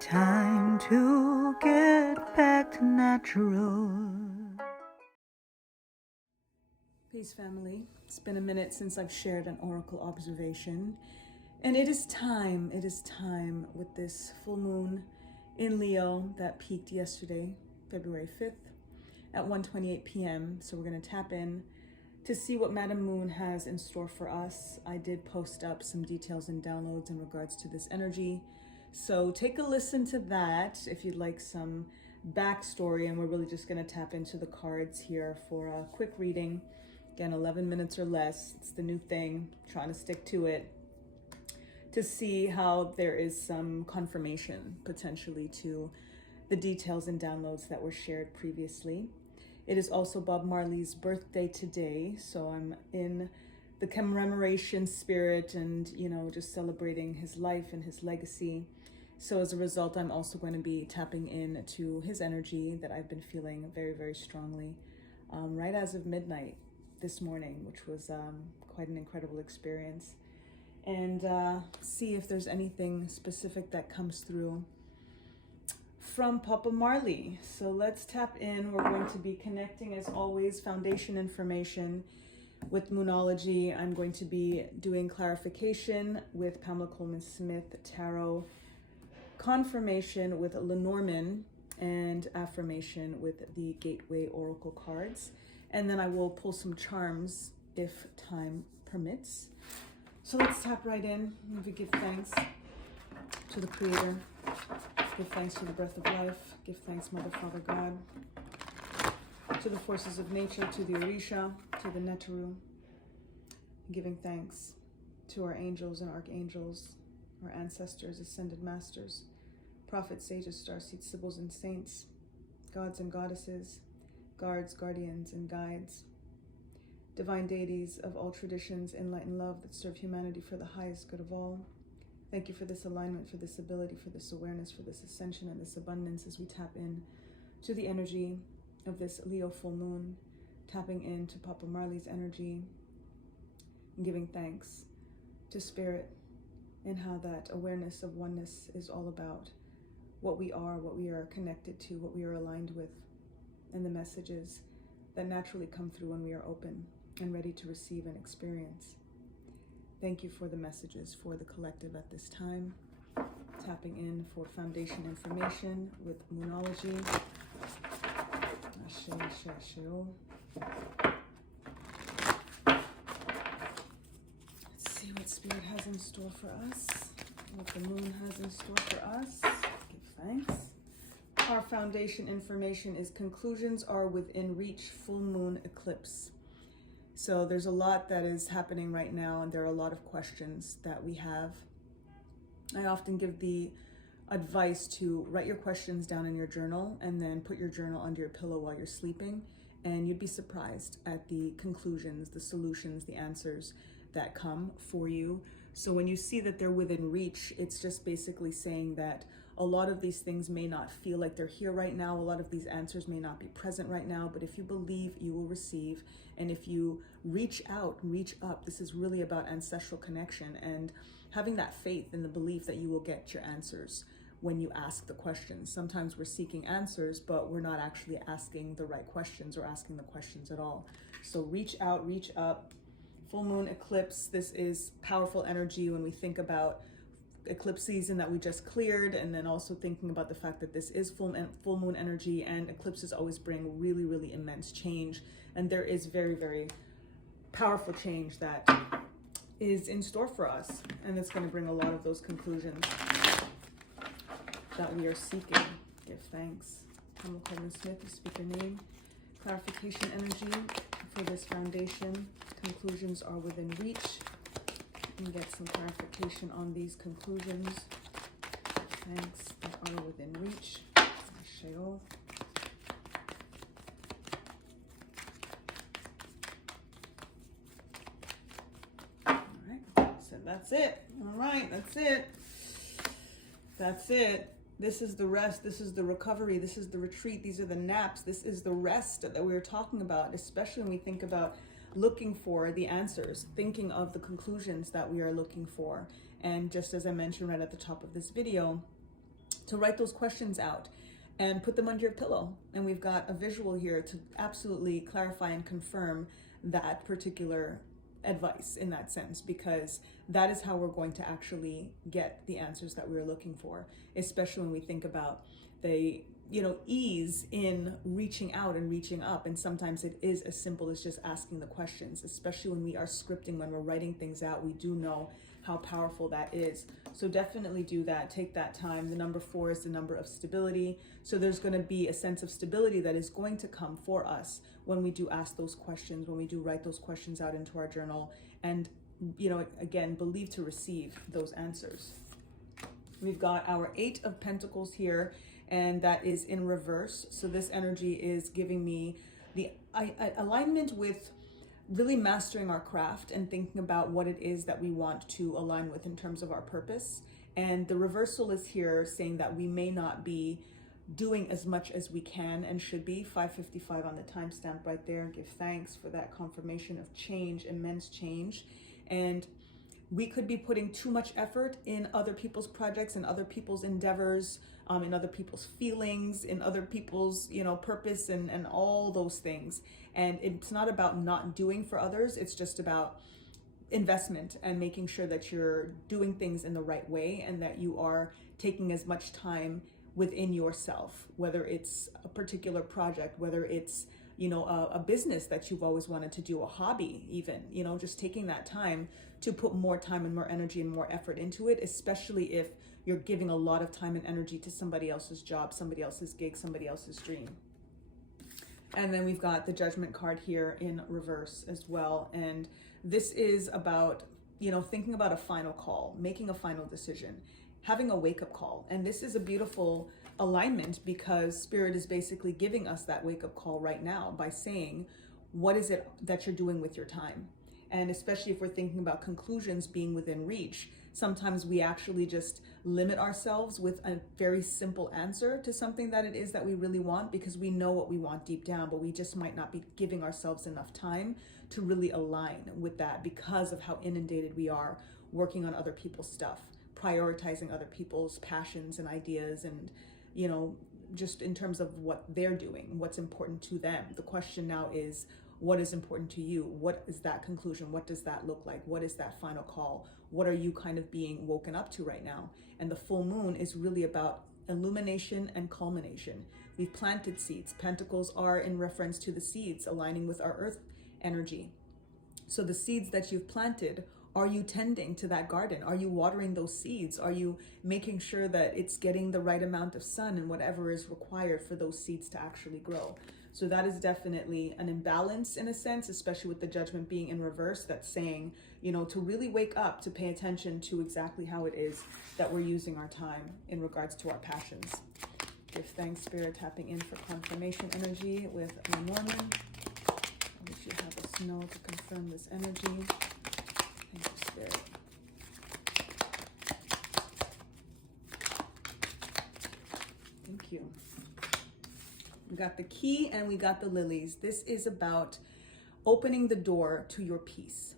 Time to get back to natural. Peace, family. It's been a minute since I've shared an oracle observation, and it is time with this full moon in Leo that peaked yesterday, February 5th at 1:28 p.m. So we're going to tap in to see what Madam Moon has in store for us. I did post up some details and downloads in regards to this energy, so take a listen to that if you'd like some backstory, and we're really just going to tap into the cards here for a quick reading. Again, 11 minutes or less. It's the new thing, trying to stick to it, to see how there is some confirmation potentially to the details and downloads that were shared previously. It is also Bob Marley's birthday today, so I'm in the commemoration spirit and, just celebrating his life and his legacy. So as a result, I'm also going to be tapping into his energy that I've been feeling very, very strongly right as of midnight this morning, which was quite an incredible experience. And see if there's anything specific that comes through from Papa Marley. So let's tap in. We're going to be connecting, as always, foundation information with Moonology. I'm going to be doing clarification with Pamela Coleman Smith Tarot, confirmation with Lenormand, and affirmation with the Gateway Oracle cards. And then I will pull some charms if time permits. So let's tap right in. We give thanks to the Creator. Give thanks to the breath of life. Give thanks, Mother, Father, God, to the forces of nature, to the Orisha, to the Neteru. Giving thanks to our angels and archangels, our ancestors, ascended masters, prophets, sages, starseeds, sibyls, and saints, gods and goddesses, guards, guardians, and guides, divine deities of all traditions, enlightened love that serve humanity for the highest good of all. Thank you for this alignment, for this ability, for this awareness, for this ascension and this abundance as we tap in to the energy of this Leo full moon, tapping into Papa Marley's energy, and giving thanks to Spirit and how that awareness of oneness is all about what we are connected to, what we are aligned with, and the messages that naturally come through when we are open and ready to receive and experience. Thank you for the messages for the collective at this time. Tapping in for foundation information with Moonology. Let's see what Spirit has in store for us, what the moon has in store for us. Give thanks. Our foundation information is conclusions are within reach, full moon eclipse. So there's a lot that is happening right now, and there are a lot of questions that we have. I often give the advice to write your questions down in your journal and then put your journal under your pillow while you're sleeping, and you'd be surprised at the conclusions, the solutions, the answers that come for you. So when you see that they're within reach, it's just basically saying that a lot of these things may not feel like they're here right now. A lot of these answers may not be present right now, but if you believe, you will receive. And if you reach out, reach up, this is really about ancestral connection and having that faith and the belief that you will get your answers when you ask the questions. Sometimes we're seeking answers, but we're not actually asking the right questions or asking the questions at all. So reach out, reach up. Full moon eclipse, this is powerful energy when we think about eclipse season that we just cleared, and then also thinking about the fact that this is full moon energy, and eclipses always bring really, really immense change. And there is very, very powerful change that is in store for us. And it's going to bring a lot of those conclusions that we are seeking. Give thanks. Pamela Coleman Smith, you speak your name. Clarification energy for this foundation. Conclusions are within reach. And get some clarification on these conclusions. Thanks that are within reach. Asheo. All right, so that's it. All right, that's it. That's it. This is the rest. This is the recovery. This is the retreat. These are the naps. This is the rest that we were talking about, especially when we think about looking for the answers, thinking of the conclusions that we are looking for. And just as I mentioned right at the top of this video, to write those questions out and put them under your pillow. And we've got a visual here to absolutely clarify and confirm that particular advice in that sense, because that is how we're going to actually get the answers that we're looking for, especially when we think about the ease in reaching out and reaching up. And sometimes it is as simple as just asking the questions, especially when we are scripting, when we're writing things out. We do know how powerful that is. So definitely do that. Take that time. The number 4 is the number of stability. So there's going to be a sense of stability that is going to come for us when we do ask those questions, when we do write those questions out into our journal, and again, believe to receive those answers. We've got our 8 of Pentacles here, and that is in reverse. So this energy is giving me the alignment with really mastering our craft and thinking about what it is that we want to align with in terms of our purpose. And the reversal is here saying that we may not be doing as much as we can and should be. 5:55 on the timestamp right there. Give thanks for that confirmation of change, immense change. And we could be putting too much effort in other people's projects and other people's endeavors, in other people's feelings, in other people's, purpose and all those things. And it's not about not doing for others. It's just about investment and making sure that you're doing things in the right way and that you are taking as much time within yourself, whether it's a particular project, whether it's a business that you've always wanted to do, a hobby even, just taking that time to put more time and more energy and more effort into it, especially if you're giving a lot of time and energy to somebody else's job, somebody else's gig, somebody else's dream. And then we've got the Judgment card here in reverse as well. And this is about, thinking about a final call, making a final decision, having a wake-up call. And this is a beautiful alignment because Spirit is basically giving us that wake-up call right now by saying, what is it that you're doing with your time? And especially if we're thinking about conclusions being within reach, sometimes we actually just limit ourselves with a very simple answer to something that it is that we really want, because we know what we want deep down, but we just might not be giving ourselves enough time to really align with that because of how inundated we are working on other people's stuff, prioritizing other people's passions and ideas, and just in terms of what they're doing, what's important to them. The question now is, what is important to you? What is that conclusion? What does that look like? What is that final call? What are you kind of being woken up to right now? And the full moon is really about illumination and culmination. We've planted seeds. Pentacles are in reference to the seeds aligning with our earth energy. So the seeds that you've planted, are you tending to that garden? Are you watering those seeds? Are you making sure that it's getting the right amount of sun and whatever is required for those seeds to actually grow? So that is definitely an imbalance in a sense, especially with the Judgment being in reverse. That's saying, to really wake up, to pay attention to exactly how it is that we're using our time in regards to our passions. Give thanks, Spirit, tapping in for confirmation energy with Lenormand. I wish you have us know to confirm this energy. Thank you, Spirit. Thank you. We got the key and we got the lilies. This is about opening the door to your peace.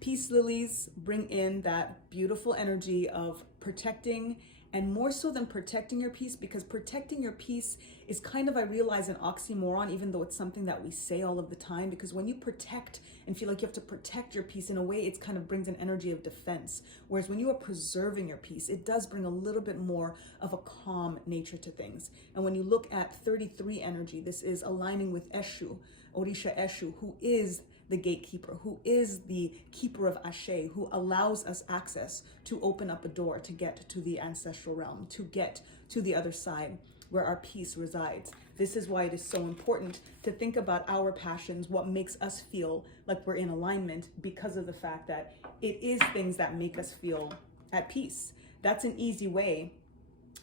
Peace lilies bring in that beautiful energy of protecting, and more so than protecting your peace, because protecting your peace is kind of, I realize, an oxymoron, even though it's something that we say all of the time, because when you protect and feel like you have to protect your peace, in a way, it kind of brings an energy of defense. Whereas when you are preserving your peace, it does bring a little bit more of a calm nature to things. And when you look at 33 energy, this is aligning with Eshu, Orisha Eshu, who is the gatekeeper, who is the keeper of Ashe, who allows us access to open up a door to get to the ancestral realm, to get to the other side where our peace resides. This is why it is so important to think about our passions, what makes us feel like we're in alignment, because of the fact that it is things that make us feel at peace. That's an easy way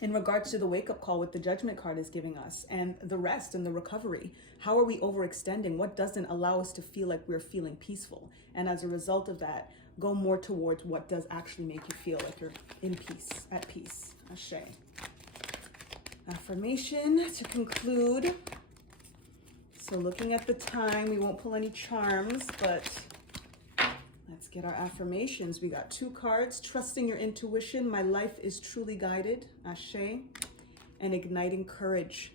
in regards to the wake-up call with the Judgment card is giving us, and the rest and the recovery. How are we overextending? What doesn't allow us to feel like we're feeling peaceful? And as a result of that, go more towards what does actually make you feel like you're in peace, at peace. Ashe. Affirmation to conclude. So looking at the time, we won't pull any charms, but let's get our affirmations. We got 2 cards. Trusting your intuition. My life is truly guided. Ashe. and igniting courage.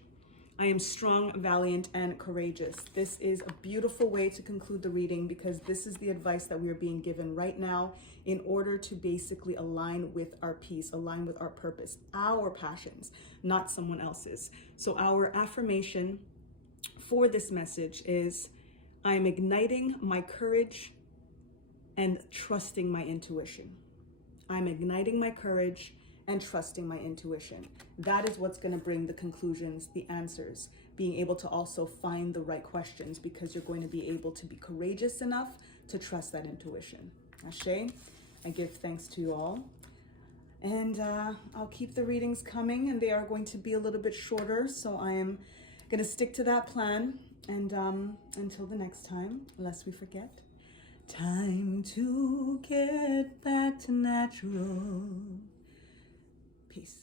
I am strong, valiant, and courageous. This is a beautiful way to conclude the reading because this is the advice that we are being given right now in order to basically align with our peace, align with our purpose, our passions, not someone else's. So our affirmation for this message is, I am igniting my courage and trusting my intuition. I'm igniting my courage and trusting my intuition. That is what's going to bring the conclusions, the answers, being able to also find the right questions because you're going to be able to be courageous enough to trust that intuition. Ashe, I give thanks to you all. And I'll keep the readings coming, and they are going to be a little bit shorter. So I am going to stick to that plan. And until the next time, lest we forget, time to get back to natural. Peace.